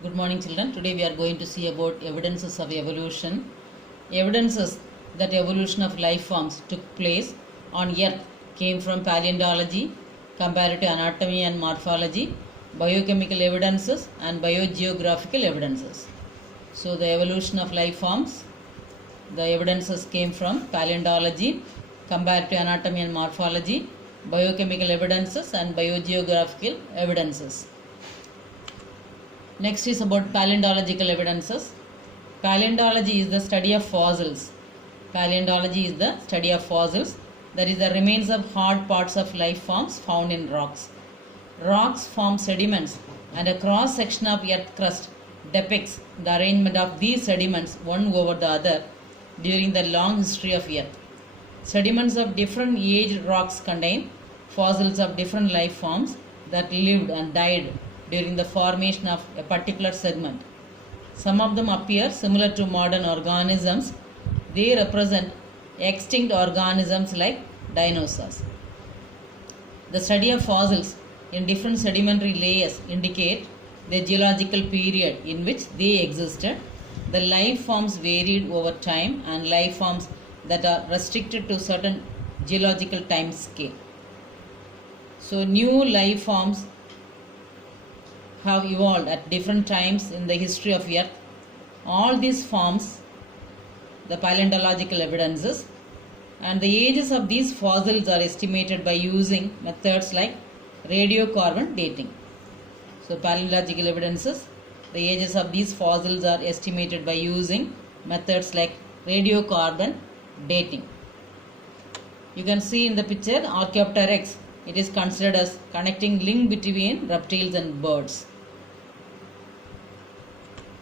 Good morning, children. Today we are going to see about evidences of evolution. Evidences that evolution of life forms took place on Earth came from paleontology, comparative anatomy and morphology, biochemical evidences, and biogeographical evidences. So, the evolution of life forms, the evidences came from paleontology, comparative anatomy and morphology, biochemical evidences, and biogeographical evidences. Next is about paleontological evidences. Paleontology is the study of fossils. Paleontology is the study of fossils, that is, the remains of hard parts of life forms found in rocks. Rocks form sediments, and a cross section of earth crust depicts the arrangement of these sediments one over the other during the long history of earth. Sediments of different aged rocks contain fossils of different life forms that lived and died during the formation of a particular segment. Some of them appear similar to modern organisms. They represent extinct organisms like dinosaurs. The study of fossils in different sedimentary layers indicate the geological period in which they existed. The life forms varied over time, and life forms that are restricted to certain geological time scale. So new life forms have evolved at different times in the history of earth. All these forms the paleontological evidences, and the ages of these fossils are estimated by using methods like radiocarbon dating. So paleontological evidences, the ages of these fossils are estimated by using methods like radiocarbon dating. You can see in the picture Archaeopteryx. It is considered as connecting link between reptiles and birds.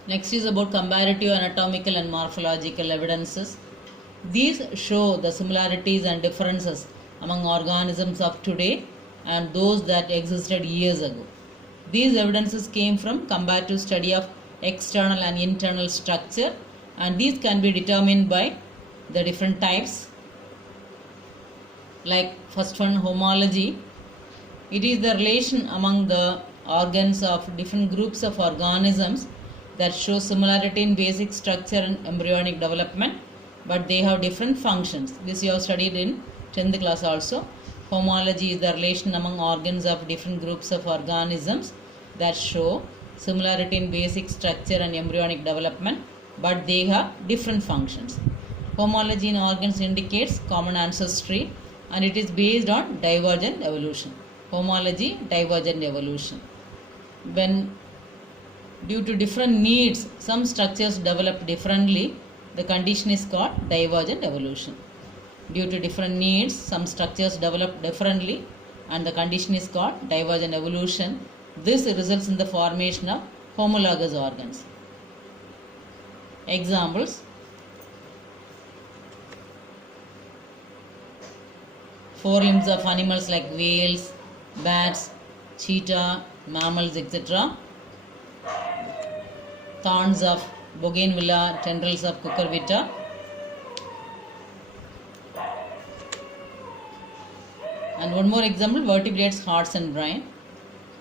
Next is about comparative anatomical and morphological evidences. These show the similarities and differences among organisms of today and those that existed years ago. These evidences came from comparative study of external and internal structure, and these can be determined by the different types. Like first one, homology. It is the relation among the organs of different groups of organisms that show similarity in basic structure and embryonic development, but they have different functions. This you have studied in 10th class also. Homology is the relation among organs of different groups of organisms that show similarity in basic structure and embryonic development, but they have different functions. Homology in organs indicates common ancestry, and it is based on divergent evolution. Homology, divergent evolution. When due to different needs some structures develop differently, the condition is called divergent evolution. Due to different needs some structures develop differently, and the condition is called divergent evolution. This results in the formation of homologous organs. Examples: forelimbs of animals like whales, bats, cheetah, mammals, etc. Thorns of bougainvillea, tendrils of cucurbita. And one more example, vertebrates, hearts and brain.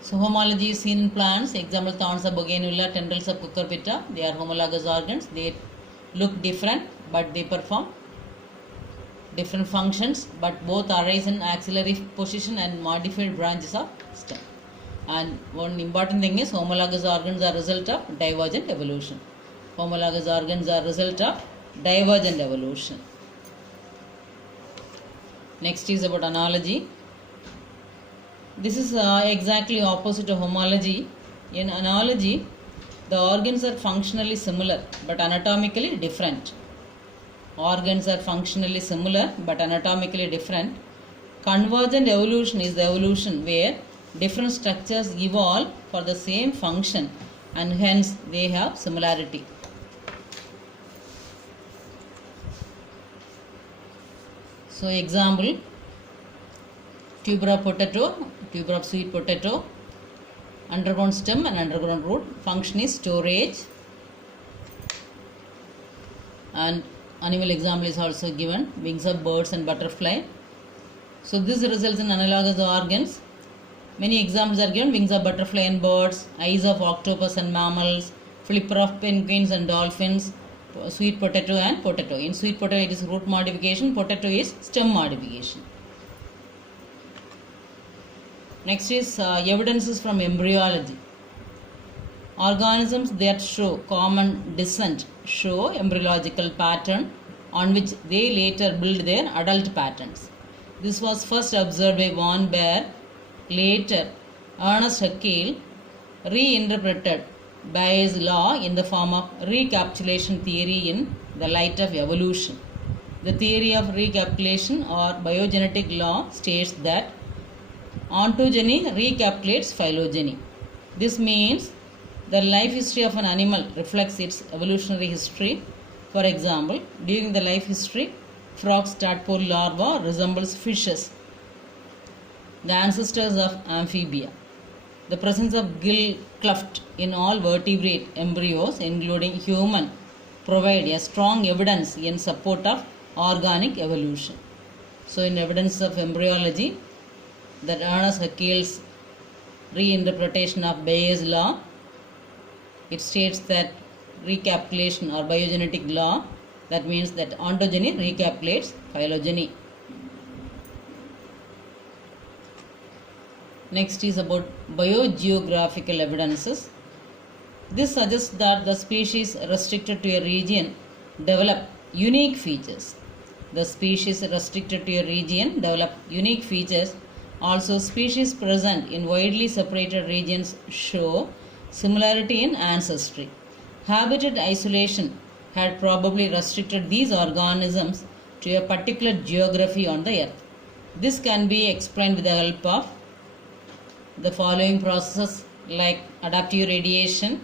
So homology is seen in plants. Example, thorns of bougainvillea, tendrils of cucurbita. They are homologous organs. They look different, but they perform different functions, but both arise in axillary position and modified branches of stem. And one important thing is homologous organs are result of divergent evolution. Homologous organs are result of divergent evolution. Next is about analogy. This is exactly opposite to homology. In analogy, the organs are functionally similar but anatomically different. Organs are functionally similar but anatomically different. Convergent evolution is the evolution where different structures evolve for the same function, and hence they have similarity. So example, tuber of potato, tuber of sweet potato, underground stem and underground root. Function is storage. And animal example is also given, wings of birds and butterfly. So this results in analogous organs. Many examples are given: wings of butterfly and birds, eyes of octopus and mammals, flipper of penguins and dolphins, sweet potato and potato. In sweet potato it is root modification, potato is stem modification. Next is evidences from embryology. Organisms that show common descent show embryological pattern on which they later build their adult patterns. This was first observed by von Baer. Later, Ernest Haeckel reinterpreted Bayes' law in the form of recapitulation theory in the light of evolution. The theory of recapitulation or biogenetic law states that ontogeny recapitulates phylogeny. This means the life history of an animal reflects its evolutionary history. For example, during the life history, frogs tadpole larvae resembles fishes, the ancestors of amphibia. The presence of gill cleft in all vertebrate embryos, including human, provide a strong evidence in support of organic evolution. So, in evidence of embryology, that Ernest Haeckel's reinterpretation of Bayes' law, it states that recapitulation or biogenetic law, that means that ontogeny recapitulates phylogeny. Next is about biogeographical evidences. This suggests that the species restricted to a region develop unique features. The species restricted to a region develop unique features. Also, species present in widely separated regions show similarity in ancestry. Habitat isolation had probably restricted these organisms to a particular geography on the earth. This can be explained with the help of the following processes like adaptive radiation.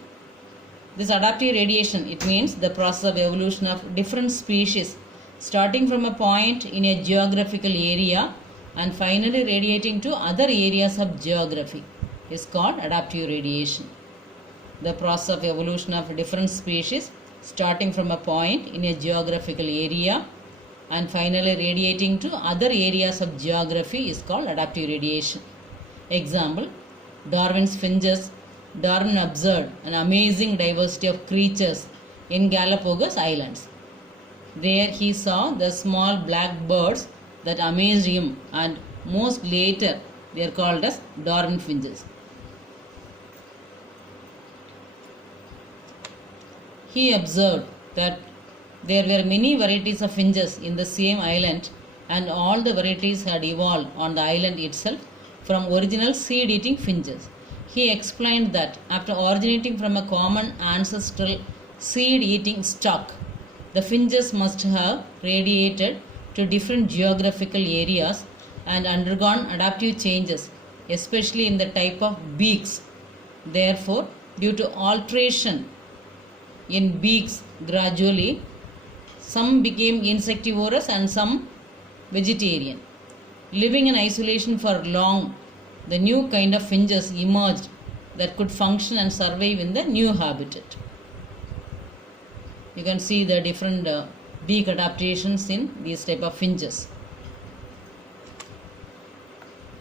This adaptive radiation, it means the process of evolution of different species starting from a point in a geographical area and finally radiating to other areas of geography is called adaptive radiation. The process of evolution of different species starting from a point in a geographical area and finally radiating to other areas of geography is called adaptive radiation. Example, Darwin's finches. Darwin observed an amazing diversity of creatures in Galapagos Islands. There he saw the small black birds that amazed him, and most later they are called as Darwin finches. He observed that there were many varieties of finches in the same island, and all the varieties had evolved on the island itself from original seed-eating finches. He explained that after originating from a common ancestral seed-eating stock, the finches must have radiated to different geographical areas and undergone adaptive changes, especially in the type of beaks. Therefore, due to alteration in beaks gradually, some became insectivorous and some vegetarian. Living in isolation for long, the new kind of finches emerged that could function and survive in the new habitat. You can see the different beak adaptations in these type of finches.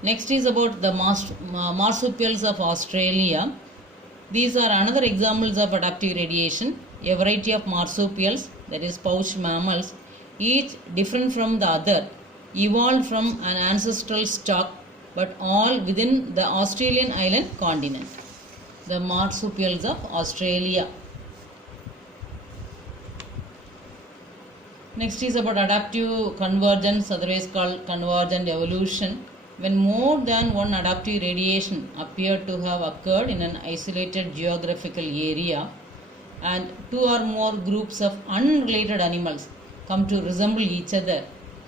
Next is about the marsupials of Australia. These are another examples of adaptive radiation. A variety of marsupials, that is pouched mammals, each different from the other, evolved from an ancestral stock but all within the Australian island continent. The marsupials of Australia. Next is about adaptive convergence, otherwise called convergent evolution. When more than one adaptive radiation appeared to have occurred in an isolated geographical area and two or more groups of unrelated animals come to resemble each other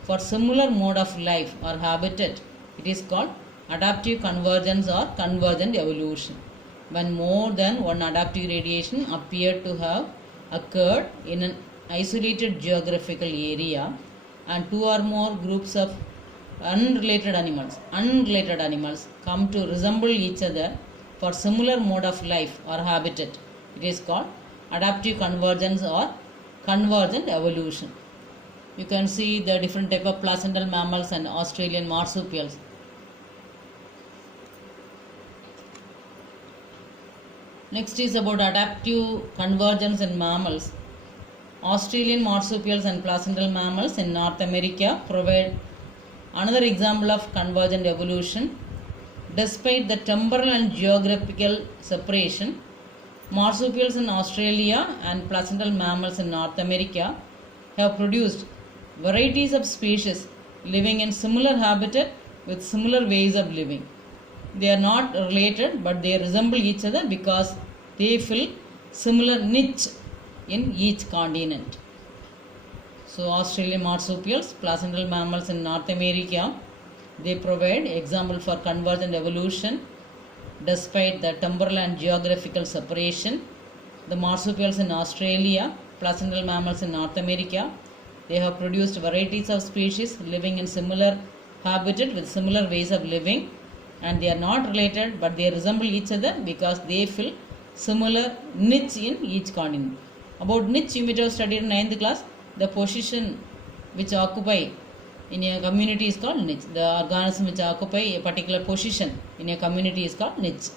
for similar mode of life or habitat, it is called adaptive convergence or convergent evolution. When more than one adaptive radiation appeared to have occurred in an isolated geographical area and two or more groups of unrelated animals come to resemble each other for similar mode of life or habitat, it is called adaptive convergence or convergent evolution. You can see the different type of placental mammals and Australian marsupials. Next is about adaptive convergence in mammals. Australian marsupials and placental mammals in North America provide another example of convergent evolution. Despite the temporal and geographical separation, marsupials in Australia and placental mammals in North America have produced varieties of species living in similar habitat with similar ways of living. They are not related, but they resemble each other because they fill similar niche in each continent. So Australian marsupials, placental mammals in North America, they provide example for convergent evolution. Despite the temporal and geographical separation, the marsupials in Australia, placental mammals in North America, they have produced varieties of species living in similar habitat with similar ways of living, and they are not related, but they resemble each other because they fill similar niche in each continent. About niche, you might have studied in 9th class. The position which occupy in a community is called niche. The organism which occupy a particular position in a community is called niche.